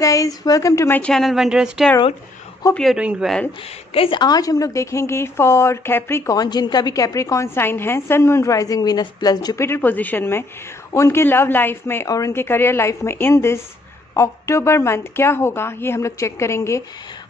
guys, welcome to my channel Wondrous Tarot. Hope you are doing well. Guys, आज हम लोग देखेंगे for Capricorn, जिनका भी कैप्रिकॉन साइन है, sun moon rising Venus plus Jupiter position में, उनके लव लाइफ में और उनके करियर लाइफ में इन दिस अक्टूबर मंथ क्या होगा, ये हम लोग चेक करेंगे।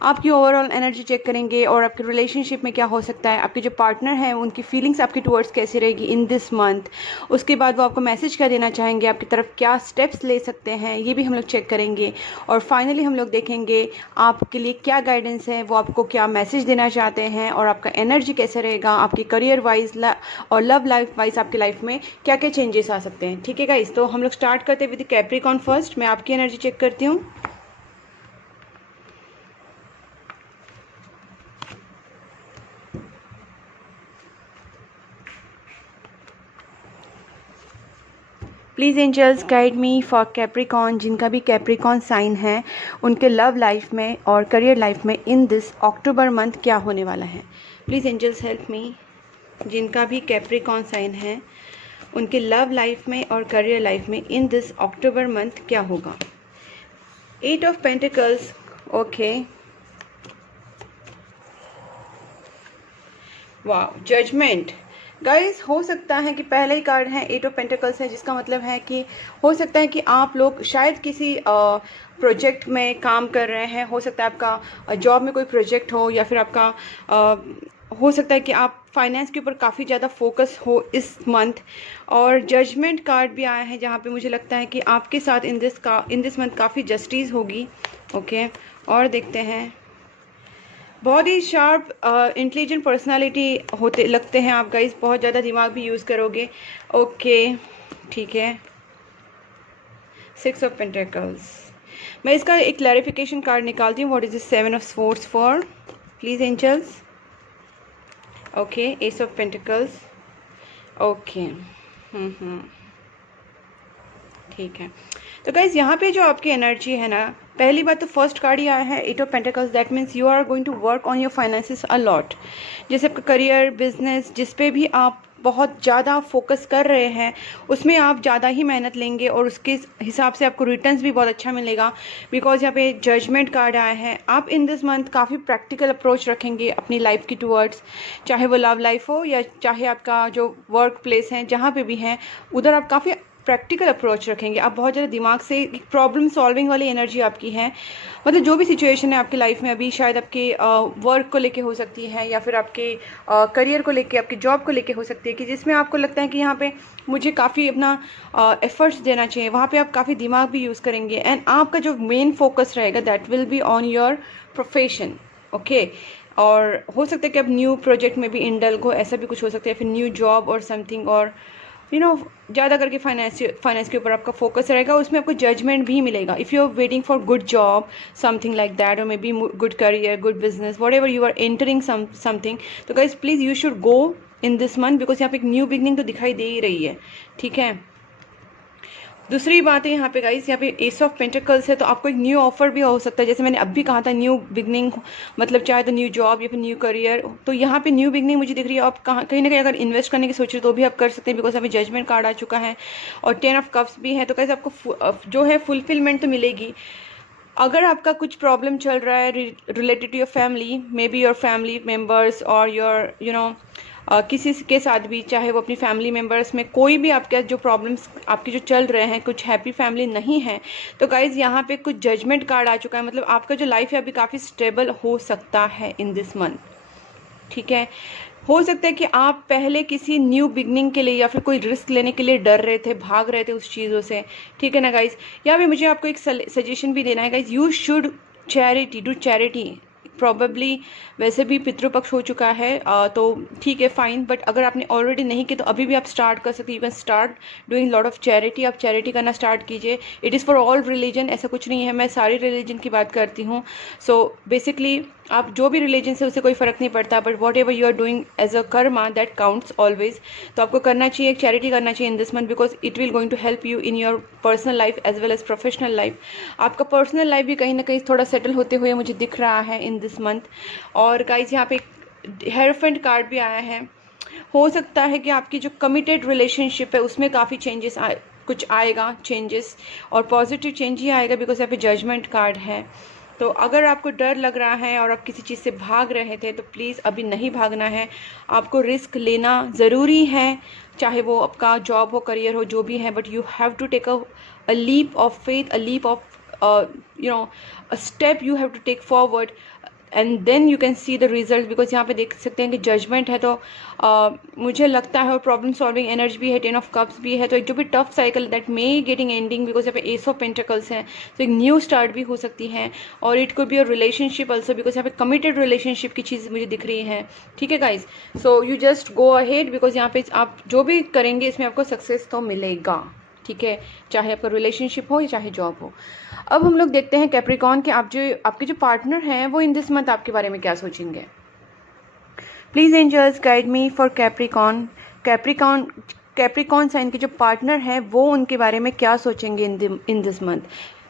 आपकी ओवरऑल एनर्जी चेक करेंगे और आपके रिलेशनशिप में क्या हो सकता है, आपके जो पार्टनर है उनकी फीलिंग्स आपके टुवर्ड्स कैसी रहेगी इन दिस मंथ। उसके बाद वो आपको मैसेज क्या देना चाहेंगे, आपकी तरफ क्या स्टेप्स ले सकते हैं, ये भी हम लोग चेक करेंगे। और फाइनली हम लोग देखेंगे आपके लिए क्या गाइडेंस है, वो आपको क्या मैसेज देना चाहते हैं और आपका एनर्जी कैसे रहेगा, आपके करियर वाइज और लव लाइफ वाइज आपकी लाइफ में क्या क्या चेंजेस आ सकते हैं। ठीक है गाइस, तो हम लोग स्टार्ट करते हैं विद कैप्रिकॉन। फर्स्ट मैं आपकी एनर्जी चेक करती हूँ। Please angels guide me for Capricorn, जिनका भी कैप्रिकॉन साइन है उनके लव लाइफ में और करियर लाइफ में इन दिस अक्टूबर मंथ क्या होने वाला है। प्लीज़ एंजल्स हेल्प मी, जिनका भी कैप्रिकॉन साइन है उनके लव लाइफ में और करियर लाइफ में इन दिस अक्टूबर मंथ क्या होगा। 8 ऑफ पेंटिकल्स, ओके, वाह, जजमेंट। गाइस, हो सकता है कि पहले ही कार्ड है 8 ऑफ पेंटिकल्स है, जिसका मतलब है कि हो सकता है कि आप लोग शायद किसी प्रोजेक्ट में काम कर रहे हैं। हो सकता है आपका जॉब में कोई प्रोजेक्ट हो, या फिर आपका हो सकता है कि आप फाइनेंस के ऊपर काफ़ी ज़्यादा फोकस हो इस मंथ। और जजमेंट कार्ड भी आया है, जहाँ पे मुझे लगता है कि आपके साथ इन दिस मंथ काफ़ी जस्टिस होगी। ओके, और देखते हैं। बहुत ही शार्प इंटेलिजेंट पर्सनालिटी होते लगते हैं आप गाइस, बहुत ज़्यादा दिमाग भी यूज़ करोगे। ओके, ठीक है। 6 ऑफ पेंटिकल्स। मैं इसका एक क्लैरिफिकेशन कार्ड निकालती हूँ। What is this 7 of swords for, please angels. Okay, ace of pentacles. Okay, ठीक है। तो गाइज, यहाँ पे जो आपकी एनर्जी है ना, पहली बात तो फर्स्ट कार्ड ही आया है 8 of pentacles. That means you are going to work on your finances a lot. जैसे आपका करियर, बिजनेस, जिस पे भी आप बहुत ज़्यादा फोकस कर रहे हैं उसमें आप ज़्यादा ही मेहनत लेंगे और उसके हिसाब से आपको रिटर्न्स भी बहुत अच्छा मिलेगा। बिकॉज यहाँ पे जजमेंट कार्ड आया है। आप इन दिस मंथ काफ़ी प्रैक्टिकल अप्रोच रखेंगे अपनी लाइफ की टुवर्ड्स, चाहे वो लव लाइफ हो या चाहे आपका जो वर्क प्लेस है, जहाँ पे भी है उधर आप काफ़ी प्रैक्टिकल अप्रोच रखेंगे। आप बहुत ज़्यादा दिमाग से प्रॉब्लम सॉल्विंग वाली एनर्जी आपकी है। मतलब जो भी सिचुएशन है आपकी लाइफ में अभी, शायद आपके वर्क को लेके हो सकती है या फिर आपके करियर को लेके, आपकी जॉब को लेके हो सकती है, कि जिसमें आपको लगता है कि यहाँ पे मुझे काफ़ी अपना एफर्ट्स देना चाहिए। वहाँ पे आप काफ़ी दिमाग भी यूज़ करेंगे एंड आपका जो मेन फोकस रहेगा that will be on your profession. Okay, और हो सकता है कि आप न्यू प्रोजेक्ट में भी इंडल्ग हो, ऐसा भी कुछ हो सकता है, फिर न्यू जॉब और समथिंग, और ज़्यादा करके फाइनेंस के ऊपर आपका फोकस रहेगा। उसमें आपको जजमेंट भी मिलेगा। If you are waiting for good job, something like that, और maybe good career, good business, whatever you are entering something, तो guys please you should go in this month, because यहाँ पे एक new beginning तो दिखाई दे ही रही है। ठीक है। दूसरी बात है यहाँ पे गाइस, यहाँ पे एस ऑफ पेंटिकल्स है, तो आपको एक न्यू ऑफर भी हो सकता है। जैसे मैंने अभी कहा था, न्यू बिगनिंग मतलब चाहे तो न्यू जॉब या फिर न्यू करियर। तो यहाँ पे न्यू बिगनिंग मुझे दिख रही है। आप कहीं ना कहीं अगर इन्वेस्ट करने की सोच रहे तो भी आप कर सकते हैं, बिकॉज अभी जजमेंट कार्ड आ चुका है और 10 ऑफ कप्स भी है। तो गाइस, आपको जो है फुलफिलमेंट तो मिलेगी। अगर आपका कुछ प्रॉब्लम चल रहा है related to your family, maybe your family members और योर किसी के साथ भी, चाहे वो अपनी फैमिली मेम्बर्स में कोई भी आपके जो प्रॉब्लम्स आपके जो चल रहे हैं, कुछ हैप्पी फैमिली नहीं है, तो गाइज यहाँ पे कुछ जजमेंट कार्ड आ चुका है। मतलब आपका जो लाइफ है अभी काफ़ी स्टेबल हो सकता है इन दिस मंथ। ठीक है। हो सकता है कि आप पहले किसी न्यू बिगनिंग के लिए या फिर कोई रिस्क लेने के लिए डर रहे थे, भाग रहे थे उस चीज़ों से। ठीक है ना गाइज। यहाँ पे मुझे आपको एक सजेशन भी देना है guys, you should do charity. Probably वैसे भी पितृपक्ष हो चुका है, तो ठीक है, फाइन, बट अगर आपने ऑलरेडी नहीं की तो अभी भी आप स्टार्ट कर सकते। You can start doing lot of charity. आप चैरिटी करना स्टार्ट कीजिए। It is for all religion, ऐसा कुछ नहीं है, मैं सारी रिलीजन की बात करती हूँ। सो बेसिकली आप जो भी रिलीजन से उससे कोई फ़र्क नहीं पड़ता, but whatever you are doing as a karma that counts always. तो आपको करना चाहिए, एक चैरिटी करना चाहिए in this month, because it will going to help you in your personal life as well as professional life. आपका personal life भी कहीं ना कहीं थोड़ा सेटल होते हुए मुझे दिख रहा है इन दिस मंथ। और गाइज, यहाँ पे हेयरफेंट कार्ड भी आया है। हो सकता है कि आपकी जो कमिटेड रिलेशनशिप है उसमें काफ़ी चेंजेस कुछ आएगा चेंजेस, और पॉजिटिव चेंज ही आएगा बिकॉज यहाँ पे जजमेंट कार्ड है। तो अगर आपको डर लग रहा है और आप किसी चीज़ से भाग रहे थे तो प्लीज़ अभी नहीं भागना है, आपको रिस्क लेना ज़रूरी है, चाहे वो आपका जॉब हो, करियर हो, जो भी है, but you have to take a leap of faith, a leap of a step you have to take forward and then you can see the result, because यहाँ पे देख सकते हैं कि जजमेंट है। तो मुझे लगता है, और प्रॉब्लम सॉल्विंग एनर्जी भी है, 10 ऑफ कप्स भी है, तो एक जो भी tough cycle that may getting ending, because यहाँ पे एस ऑफ पेंटिकल्स है, तो एक न्यू स्टार्ट भी हो सकती है। और it could be a relationship also, because यहाँ पे कमिटेड रिलेशनशिप की चीज़ मुझे दिख रही है। ठीक है guys, so you just go ahead, because यहाँ पे आप जो भी करेंगे इसमें आपको सक्सेस तो मिलेगा। ठीक है, चाहे आपका रिलेशनशिप हो या चाहे जॉब हो। अब हम लोग देखते हैं कैप्रिकॉन के आपके जो पार्टनर हैं वो इन दिस मंथ आपके बारे में क्या सोचेंगे। Please angels guide me for Capricorn. Capricorn sign के जो पार्टनर हैं वो उनके बारे में क्या सोचेंगे इन this month,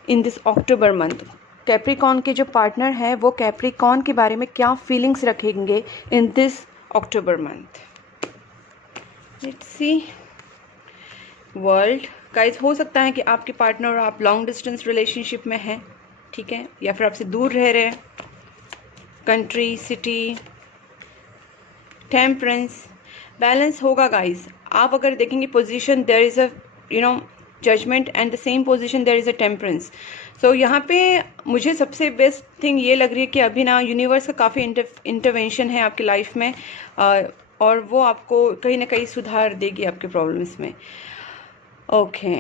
in this October month. Capricorn के जो पार्टनर हैं वो कैप्रिकॉन के बारे में क्या फीलिंग्स रखेंगे इन this October month. Let's see. World guys, हो सकता है कि आपके पार्टनर और आप लॉन्ग डिस्टेंस रिलेशनशिप में हैं, ठीक है, या फिर आपसे दूर रह रहे हैं। कंट्री, सिटी, टेम्परेंस, बैलेंस होगा गाइज। आप अगर देखेंगे position, there is a judgement and the same position there is a temperance. So यहाँ पे मुझे सबसे बेस्ट थिंग ये लग रही है कि अभी ना यूनिवर्स का काफ़ी इंटरवेंशन है आपकी लाइफ में, और वो आपको कहीं ना कहीं सुधार देगी आपके प्रॉब्लम्स में। ओके,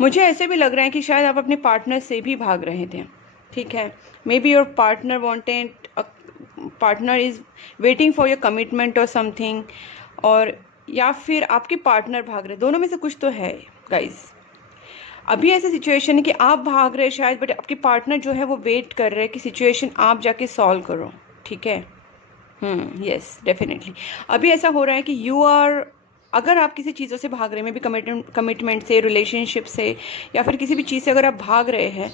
मुझे ऐसे भी लग रहा है कि शायद आप अपने पार्टनर से भी भाग रहे थे। ठीक है, may be your partner wanted, partner is waiting for your commitment और समथिंग, और या फिर आपके पार्टनर भाग रहे, दोनों में से कुछ तो है गाइज। अभी ऐसी सिचुएशन है कि आप भाग रहे शायद, बट आपके पार्टनर जो है वो वेट कर रहे हैं कि सिचुएशन आप जाके सॉल्व करो। ठीक है, यस डेफिनेटली अभी ऐसा हो रहा है कि यू आर, अगर आप किसी चीज़ों से भाग रहे हैं, मे बी कमिटमेंट से, रिलेशनशिप से, या फिर किसी भी चीज़ से अगर आप भाग रहे हैं,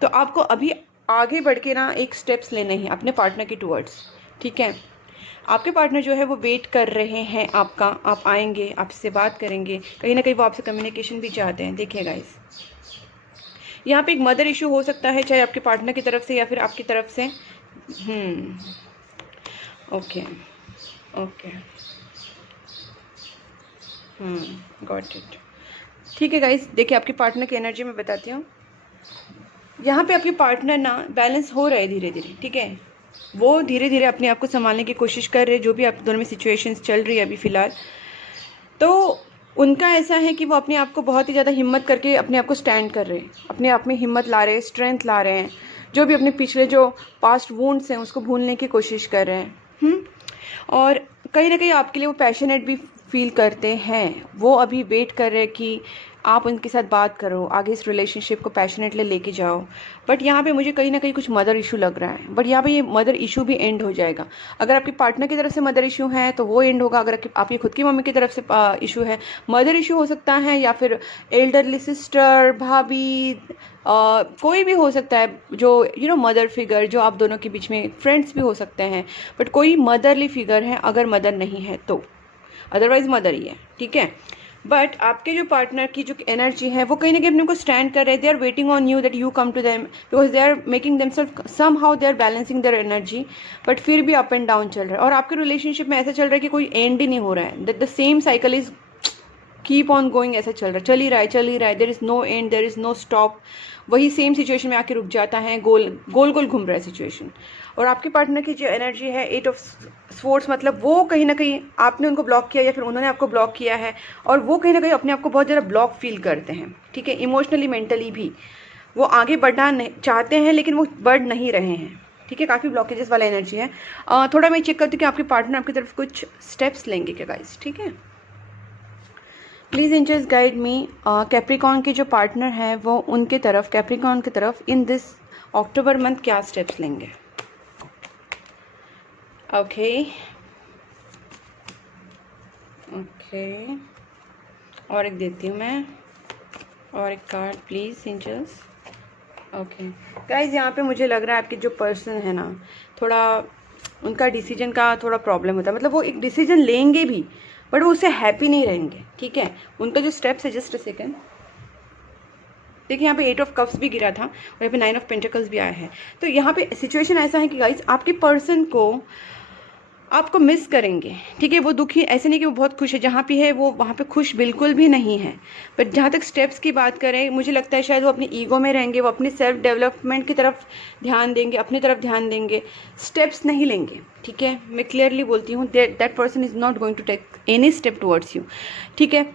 तो आपको अभी आगे बढ़ के ना एक स्टेप्स लेने हैं अपने पार्टनर के टुवर्ड्स। ठीक है, आपके पार्टनर जो है वो वेट कर रहे हैं आपका, आप आएंगे, आपसे बात करेंगे, कहीं ना कहीं वो आपसे कम्युनिकेशन भी चाहते हैं। देखिए गाइस, यहाँ पे एक मदर इशू हो सकता है, चाहे आपके पार्टनर की तरफ से या फिर आपकी तरफ से। Okay okay, got it. ठीक है गाइस, देखिए आपके पार्टनर की एनर्जी में बताती हूँ। यहाँ पे आपके पार्टनर ना बैलेंस हो रहे धीरे धीरे। ठीक है, वो धीरे धीरे अपने आप को संभालने की कोशिश कर रहे हैं, जो भी आप दोनों में सिचुएशंस चल रही है अभी फ़िलहाल। तो उनका ऐसा है कि वो अपने आप को बहुत ही ज़्यादा हिम्मत करके अपने आप को स्टैंड कर रहे हैं, अपने आप में हिम्मत ला रहे हैं, स्ट्रेंथ ला रहे हैं, जो भी अपने पिछले जो पास्ट वुंड्स हैं उसको भूलने की कोशिश कर रहे हैं। और कहीं ना कहीं आपके लिए वो पैशनेट भी फील करते हैं, वो अभी वेट कर रहे हैं कि आप उनके साथ बात करो, आगे इस रिलेशनशिप को पैशनेटली लेके जाओ। बट यहाँ पे मुझे कहीं ना कहीं कुछ मदर इशू लग रहा है, बट यहाँ पे ये मदर इशू भी एंड हो जाएगा। अगर आपके पार्टनर की तरफ से मदर इशू है तो वो एंड होगा, अगर आपकी खुद की मम्मी की तरफ से इशू है, मदर इशू हो सकता है, या फिर एल्डरली सिस्टर, भाभी, कोई भी हो सकता है, जो मदर फिगर जो आप दोनों के बीच में, फ्रेंड्स भी हो सकते हैं, बट कोई मदरली फिगर है। अगर मदर नहीं है तो अदरवाइज मदर ही है। ठीक है, बट आपके जो पार्टनर की जो एनर्जी है वो कहीं ना कहीं अपने को स्टैंड कर रहे हैं। They are waiting on you that you come to them, because they are making themselves somehow, they are balancing their energy, but फिर भी अप एंड डाउन चल रहा है। और आपके रिलेशनशिप में ऐसा चल रहा है कि कोई एंड ही नहीं हो रहा है, that the same cycle is keep on going, ऐसा चल रहा है, चल ही रहा है, there is no end, there is no stop. वही सेम सिचुएशन में आके रुक जाता है, गोल गोल घूम रहा है सिचुएशन। और आपके पार्टनर की जो एनर्जी है 8 ऑफ स्वॉर्ड्स, मतलब वो कहीं ना कहीं आपने उनको ब्लॉक किया या फिर उन्होंने आपको ब्लॉक किया है, और वो कहीं ना कहीं अपने आप को बहुत ज़्यादा ब्लॉक फील करते हैं। ठीक है, इमोशनली, मेंटली भी वो आगे बढ़ना चाहते हैं लेकिन वो बढ़ नहीं रहे हैं। ठीक है, काफ़ी ब्लॉकेजेस वाला एनर्जी है। थोड़ा मैं चेक करती हूँ कि आपके पार्टनर आपकी तरफ कुछ स्टेप्स लेंगे क्या गाइस। ठीक है, please angels guide me. Capricorn के जो पार्टनर हैं वो उनके तरफ, कैप्रिकॉन की तरफ इन दिस अक्टूबर मंथ क्या स्टेप्स लेंगे। ओके और एक देती हूँ मैं, और एक card please angels. Okay guys, यहाँ पे मुझे लग रहा है आपके जो पर्सन है ना, थोड़ा उनका डिसीजन का थोड़ा प्रॉब्लम होता है, मतलब वो एक डिसीजन लेंगे भी बट वो उससे हैप्पी नहीं रहेंगे, ठीक है। उनका जो स्टेप्स है, जस्ट अ सेकेंड, देखिए यहाँ पे 8 ऑफ कप्स भी गिरा था और यहाँ पे 9 ऑफ पेंटिकल्स भी आया है। तो यहाँ पे सिचुएशन ऐसा है कि गाइस आपके पर्सन को आपको मिस करेंगे, ठीक है। वो दुखी ऐसे नहीं कि वो बहुत खुश है, जहाँ पे है वो वहाँ पे खुश बिल्कुल भी नहीं है। बट जहाँ तक स्टेप्स की बात करें, मुझे लगता है शायद वो अपनी ईगो में रहेंगे, वो अपनी सेल्फ डेवलपमेंट की तरफ ध्यान देंगे, अपनी तरफ ध्यान देंगे, स्टेप्स नहीं लेंगे, ठीक है। मैं क्लियरली बोलती हूँ, that person is not going to take any step towards you, ठीक है।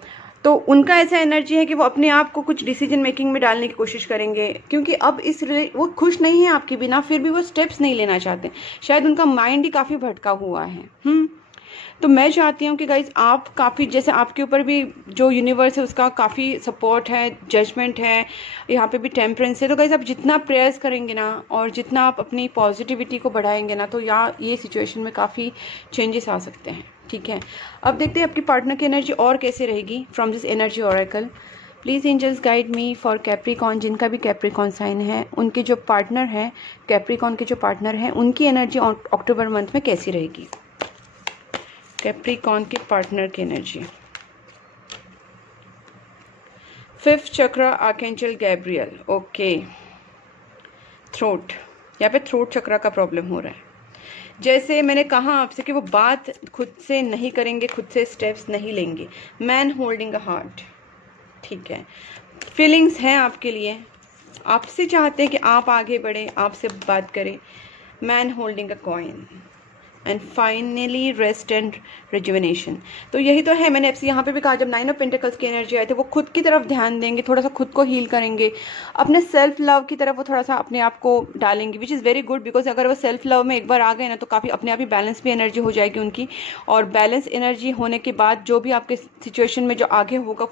तो उनका ऐसा एनर्जी है कि वो अपने आप को कुछ डिसीजन मेकिंग में डालने की कोशिश करेंगे, क्योंकि अब वो खुश नहीं है आपके बिना, फिर भी वो स्टेप्स नहीं लेना चाहते। शायद उनका माइंड ही काफ़ी भटका हुआ है। तो मैं चाहती हूँ कि गाइज आप काफ़ी, जैसे आपके ऊपर भी जो यूनिवर्स है उसका काफ़ी सपोर्ट है, जजमेंट है, यहाँ पे भी टेम्परेंस है। तो गाइज आप जितना प्रेयर्स करेंगे ना और जितना आप अपनी पॉजिटिविटी को बढ़ाएंगे ना, तो ये सिचुएशन में काफ़ी चेंजेस आ सकते हैं, ठीक है। अब देखते हैं आपकी पार्टनर की एनर्जी और कैसे रहेगी from this energy oracle. Please angels guide me for Capricorn, जिनका भी कैप्रिकॉन साइन है, उनके जो पार्टनर है, कैप्रिकॉन के जो पार्टनर हैं, उनकी एनर्जी अक्टूबर मंथ में कैसी रहेगी। कैप्रिकॉन के पार्टनर की एनर्जी, 5th चक्र, आर्कएंजल गैब्रियल, ओके। थ्रोट, यहाँ पे थ्रोट चक्र का प्रॉब्लम हो रहा है। जैसे मैंने कहा आपसे कि वो बात खुद से नहीं करेंगे, खुद से स्टेप्स नहीं लेंगे। मैन होल्डिंग अ हार्ट, ठीक है। फीलिंग्स हैं आपके लिए, आपसे चाहते हैं कि आप आगे बढ़ें, आपसे बात करें। Man holding a coin and finally rest and rejuvenation. तो यही तो है, मैंने आपसे यहाँ पे भी कहा, जब 9 ऑफ पेंटिकल्स की एनर्जी आए थे, वो खुद की तरफ ध्यान देंगे, थोड़ा सा खुद को हील करेंगे, अपने सेल्फ लव की तरफ वो थोड़ा सा अपने आप को डालेंगे, which is very good. Because अगर वो सेल्फ लव में एक बार आ गए ना, तो काफ़ी अपने आप ही बैलेंस भी एनर्जी हो जाएगी उनकी। और बैलेंस एनर्जी होने के बाद जो भी आपके सिचुएशन में जो आगे होगा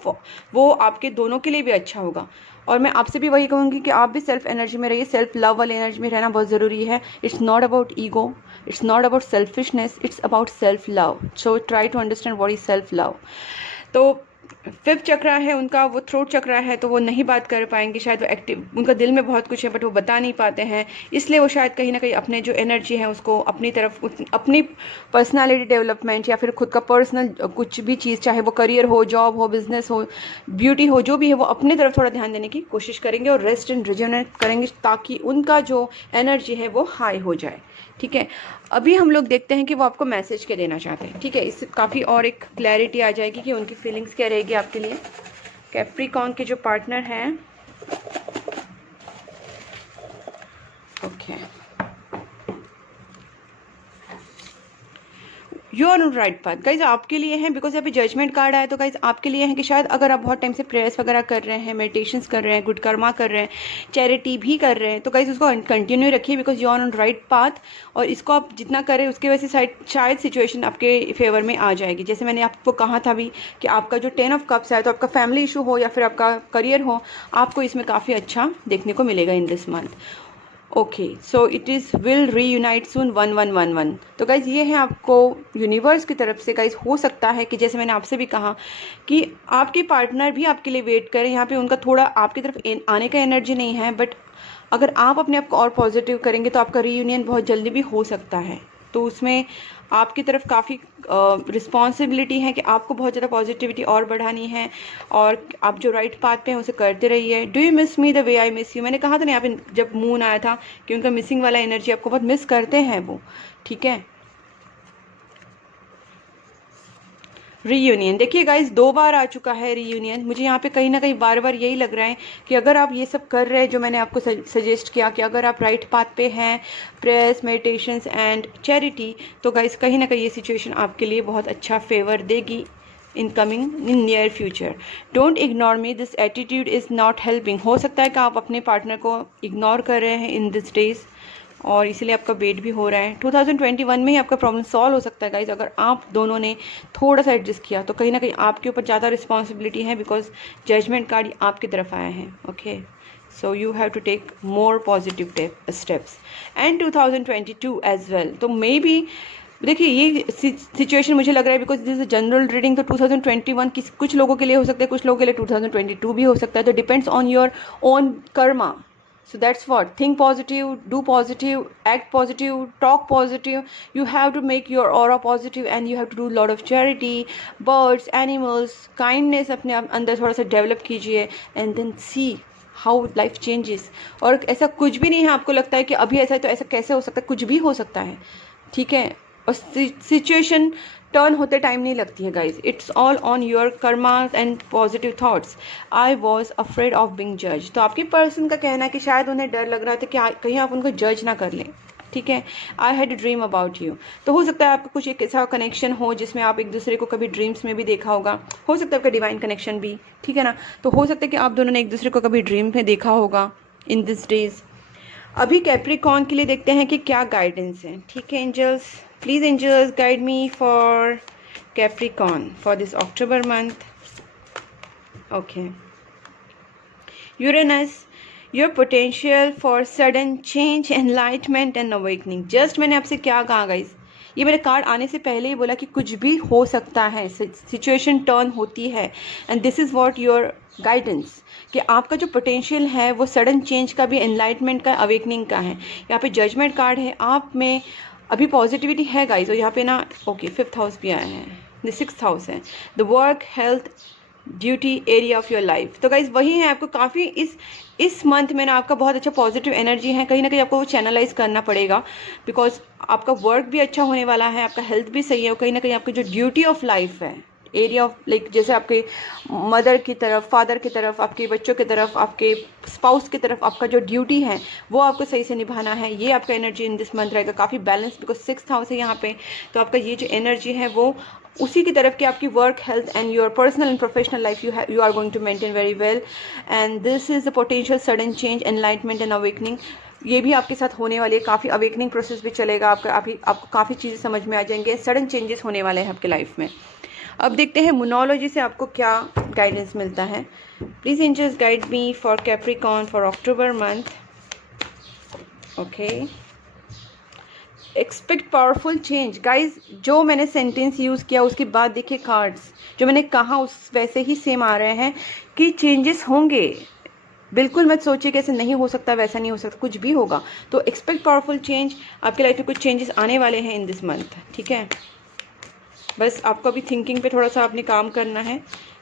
वो आपके दोनों के लिए भी अच्छा होगा। और मैं आपसे भी वही कहूँगी कि आप भी सेल्फ एनर्जी में रहिए, सेल्फ लव वाली एनर्जी में रहना बहुत ज़रूरी है। It's not about ego, it's not about selfishness, it's about self love. So try to understand what is self love. तो 5th चक्र है उनका, वो थ्रोट चक्र है, तो वो नहीं बात कर पाएंगे शायद। वो एक्टिव, उनका दिल में बहुत कुछ है बट वो बता नहीं पाते हैं, इसलिए वो शायद कहीं ना कहीं अपने जो एनर्जी है उसको अपनी तरफ, अपनी पर्सनालिटी डेवलपमेंट या फिर खुद का पर्सनल कुछ भी चीज़, चाहे वो करियर हो, जॉब हो, बिजनेस हो, ब्यूटी हो, जो भी है, वो अपनी तरफ थोड़ा ध्यान देने की कोशिश करेंगे और रेस्ट एंड रिजुविनेट करेंगे, ताकि उनका जो एनर्जी है वो हाई हो जाए, ठीक है। अभी हम लोग देखते हैं कि वो आपको मैसेज क्या देना चाहते हैं, ठीक है। इससे काफ़ी और एक क्लैरिटी आ जाएगी कि उनकी फीलिंग्स क्या रहेगी आपके लिए। कैप्रिकॉन के जो पार्टनर हैं, okay, you are on right path guys, आपके लिए हैं। बिकॉज यहाँ पे जजमेंट कार्ड आया, तो गाइज आपके लिए है कि शायद अगर आप बहुत टाइम से प्रेयर्स वगैरह कर रहे हैं, मेडिटेशंस कर रहे हैं, गुड कर्मा कर रहे हैं, चैरिटी भी कर रहे हैं, तो गाइज उसको कंटिन्यू रखिए, because you are on right path. और इसको आप जितना करें उसके वजह से शायद सिचुएशन आपके फेवर में आ जाएगी। जैसे मैंने आपको कहा था भी कि आपका जो 10 ऑफ कप्स है, तो आपका फैमिली इशू हो या फिर आपका करियर हो, आपको इसमें काफ़ी अच्छा देखने को मिलेगा in this month. Okay, so it is will reunite soon 1111। तो गाइज ये है आपको यूनिवर्स की तरफ से। गाइज हो सकता है कि जैसे मैंने आपसे भी कहा कि आपके पार्टनर भी आपके लिए वेट करें, यहाँ पे उनका थोड़ा आपकी तरफ आने का एनर्जी नहीं है, बट अगर आप अपने आप को और पॉजिटिव करेंगे तो आपका रीयूनियन बहुत जल्दी भी हो सकता है। तो उसमें आपकी तरफ काफ़ी रिस्पॉन्सिबिलिटी है कि आपको बहुत ज़्यादा पॉजिटिविटी और बढ़ानी है, और आप जो राइट पाथ पे हैं उसे करते रहिए। Do you miss me the way I miss you, मैंने कहा था ना यहाँ पे जब मून आया था कि उनका मिसिंग वाला एनर्जी आपको बहुत मिस करते हैं वो, ठीक है। रीयूनियन, देखिए गाइज 2 बार आ चुका है रीयूनियन। मुझे यहाँ पे कहीं ना कहीं बार बार यही लग रहा है कि अगर आप ये सब कर रहे हैं जो मैंने आपको सजेस्ट किया, कि अगर आप राइट पाथ पे हैं, प्रेयर्स, मेडिटेशंस एंड चैरिटी, तो गाइज कहीं ना कहीं ये सिचुएशन आपके लिए बहुत अच्छा फेवर देगी in coming in near future. Don't ignore me, this attitude is not helping. हो सकता है कि आप अपने पार्टनर को इग्नोर कर रहे हैं इन दिस डेज, और इसीलिए आपका वेट भी हो रहा है। 2021 में ही आपका प्रॉब्लम सॉल्व हो सकता है गाइज, अगर आप दोनों ने थोड़ा सा एडजस्ट किया। तो कहीं ना कहीं आपके ऊपर ज़्यादा रिस्पॉन्सिबिलिटी है, बिकॉज जजमेंट कार्ड आपकी तरफ आया है। Okay, so you have to take more positive steps and 2022 as well. तो मे बी देखिए ये सिचुएशन मुझे लग रहा है, because this is general reading, तो 2021 कुछ लोगों के लिए हो सकता है, कुछ लोगों के लिए 2022 भी हो सकता है। तो depends on your own Karma. So that's what, think positive, do positive, act positive, talk positive. You have to make your aura positive and you have to do a lot of charity, birds, animals, kindness अपने अंदर थोड़ा सा develop कीजिए and then see how life changes. और ऐसा कुछ भी नहीं है आपको लगता है कि अभी ऐसा है तो ऐसा कैसे हो सकता है, कुछ भी हो सकता है, ठीक है. और सिचुएशन टर्न होते टाइम नहीं लगती है guys. It's all on your Karma and positive thoughts. I was afraid of being जज. तो आपके पर्सन का कहना है कि शायद उन्हें डर लग रहा था कि कहीं आप उनको जज ना कर लें, ठीक है. I had dream about you. तो हो सकता है आपका कुछ एक ऐसा कनेक्शन हो जिसमें आप एक दूसरे को कभी ड्रीम्स में भी देखा होगा. हो सकता है आपका डिवाइन कनेक्शन भी, ठीक है ना. तो हो सकता है कि आप दोनों ने एक दूसरे को कभी ड्रीम में देखा होगा इन दिस डेज. अभी कैप्रिकॉर्न के लिए देखते हैं कि क्या गाइडेंस है, ठीक है. Angels, please angels guide me for Capricorn for this October month. Okay. Uranus, your potential for sudden change, enlightenment and awakening. Just मैंने आपसे क्या कहा गाइज, ये मेरे कार्ड आने से पहले ही बोला कि कुछ भी हो सकता है, सिचुएशन टर्न होती है. And this is what your guidance, कि आपका जो पोटेंशियल है वो सडन चेंज का भी, एनलाइटमेंट का, अवेकनिंग का है. यहाँ पे जजमेंट कार्ड है, आप में अभी पॉजिटिविटी है गाइज. और यहाँ पे ना ओके 5th हाउस भी आया है, द 6th हाउस है, the work, health, duty, area of your life. तो गाइज वही है, आपको काफ़ी इस मंथ में ना आपका बहुत अच्छा पॉजिटिव एनर्जी है. कहीं ना कहीं आपको वो चैनलाइज करना पड़ेगा, बिकॉज आपका वर्क भी अच्छा होने वाला है, आपका हेल्थ भी सही है, और कहीं ना कहीं आपकी जो ड्यूटी ऑफ लाइफ है, एरिया ऑफ लाइक जैसे आपके मदर की तरफ, फादर की तरफ, आपके बच्चों की तरफ, आपके स्पाउस की तरफ आपका जो ड्यूटी है वो आपको सही से निभाना है. ये आपका एनर्जी इन दिस मंथ रहेगा, काफ़ी बैलेंस, बिकॉज 6th हाउस है यहाँ पे. तो आपका ये जो एनर्जी है वो उसी की तरफ कि आपकी work, health and your personal and professional life you are going to maintain very well. And this is the potential sudden change, enlightenment and awakening. ये भी आपके साथ होने वाली है, काफ़ी अवेकनिंग प्रोसेस भी चलेगा आपका. आपको काफ़ी चीज़ें समझ में आ जाएंगे, सडन चेंजेस होने वाले हैं आपके लाइफ में. अब देखते हैं मोनोलॉजी से आपको क्या गाइडेंस मिलता है. Please angels guide me for Capricorn for October month. Okay. Expect powerful change. Guys जो मैंने सेंटेंस यूज़ किया उसके बाद देखिए कार्ड्स जो मैंने कहा उस वैसे ही सेम आ रहे हैं कि चेंजेस होंगे. बिल्कुल मत सोचिए कैसे नहीं हो सकता, वैसा नहीं हो सकता, कुछ भी होगा. तो एक्सपेक्ट पावरफुल चेंज. आपकी लाइफ में कुछ चेंजेस आने वाले हैं इन दिस मंथ, ठीक है. बस आपको अभी थिंकिंग पे थोड़ा सा आपने काम करना है.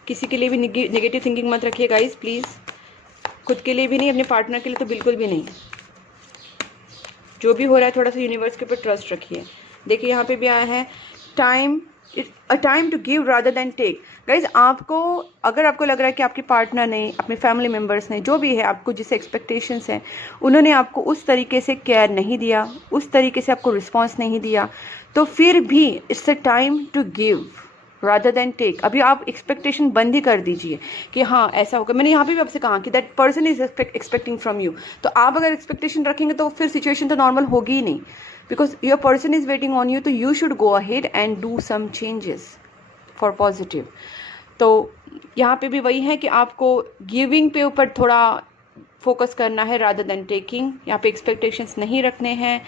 किसी के लिए भी नेगेटिव थिंकिंग मत रखिए गाइज प्लीज़. खुद के लिए भी नहीं, अपने पार्टनर के लिए तो बिल्कुल भी नहीं. जो भी हो रहा है थोड़ा सा यूनिवर्स के ऊपर ट्रस्ट रखिए. देखिए यहाँ पे भी आया है time, a time to give rather than take. Guys आपको अगर आपको लग रहा है कि आपके पार्टनर ने, अपने फैमिली मेम्बर्स ने, जो भी है आपको जिससे एक्सपेक्टेशंस हैं, उन्होंने आपको उस तरीके से केयर नहीं दिया, उस तरीके से आपको रिस्पॉन्स नहीं दिया, तो फिर भी it's a time to give rather than take. अभी आप एक्सपेक्टेशन बंद ही कर दीजिए कि हाँ ऐसा होगा. मैंने यहाँ पे भी आपसे कहा कि that person is expecting from you. तो आप अगर एक्सपेक्टेशन रखेंगे तो फिर सिचुएशन तो नॉर्मल होगी ही नहीं, because your person is waiting on you. तो you should go ahead and do some changes for positive. तो यहाँ पे भी वही है कि आपको गिविंग पे ऊपर थोड़ा फोकस करना है रादर देन टेकिंग. यहाँ पे एक्सपेक्टेशंस नहीं रखने हैं.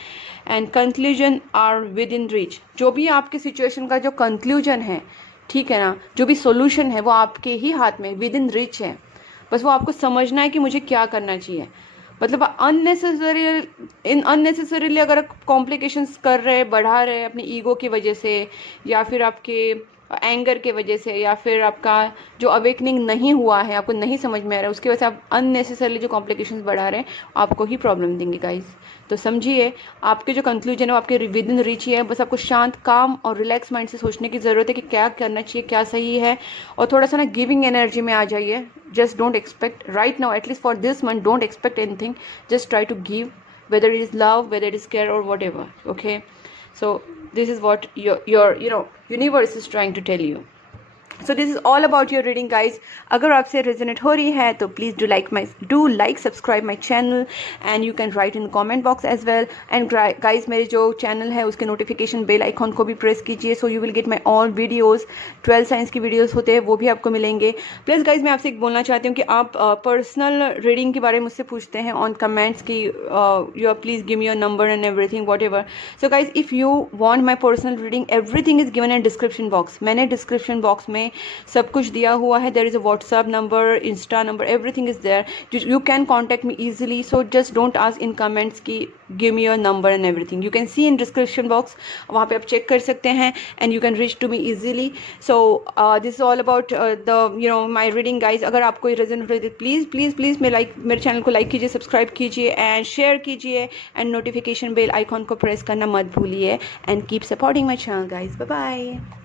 And conclusion are within reach. जो भी आपके सिचुएशन का जो कंक्लूजन है, ठीक है ना, जो भी सॉल्यूशन है वो आपके ही हाथ में, विद इन रीच है. बस वो आपको समझना है कि मुझे क्या करना चाहिए. मतलब अननेसेसरीली अगर कॉम्प्लिकेशंस कर रहे, बढ़ा रहे अपनी ईगो की वजह से, या फिर आपके एंगर के वजह से, या फिर आपका जो अवेकनिंग नहीं हुआ है, आपको नहीं समझ में आ रहा है, उसकी वजह से आप अननेसेसरली जो कॉम्प्लिकेशंस बढ़ा रहे हैं आपको ही प्रॉब्लम देंगे गाइस. तो समझिए आपके जो कंक्लूजन है वो आपके विद इन रीच ही है. बस आपको शांत, काम और रिलैक्स माइंड से सोचने की ज़रूरत है कि क्या करना चाहिए, क्या सही है. और थोड़ा सा ना गिविंग एनर्जी में आ जाइए. Just don't expect right now, at least for this month, don't expect anything. Just try to give, whether it is love, whether it is care or whatever. Okay, so this is what your universe is trying to tell you. So this is all about your reading guys. अगर आपसे resonate हो रही है तो please do like subscribe my channel and you can write in the comment box as well. And guys मेरे जो channel है उसके नोटिफिकेशन बेल आइकॉन को भी प्रेस कीजिए, so you will get my all videos. 12 science की videos होते हैं वो भी आपको मिलेंगे. प्लस गाइज मैं आपसे एक बोलना चाहती हूँ कि आप पर्सनल रीडिंग के बारे में मुझसे पूछते हैं ऑन कमेंट्स की you please give me your number and everything whatever. So guys if you want my personal reading, everything is given in description box. मैंने डिस्क्रिप्शन बॉक्स में में सब कुछ दिया हुआ है. There is a WhatsApp number, insta number, everything is there. You can contact me easily. So just don't ask in comments की give me your number and everything. You can see in description box, वहाँ पे आप check कर सकते हैं and you can reach to me easily. So this is all about the my reading guys. अगर आपको reason please मेरे channel को लाइक कीजिए, सब्सक्राइब कीजिए एंड शेयर कीजिए एंड नोटिफिकेशन बेल आइकॉन को प्रेस करना मत भूलिए. And keep supporting my channel guys. Bye bye.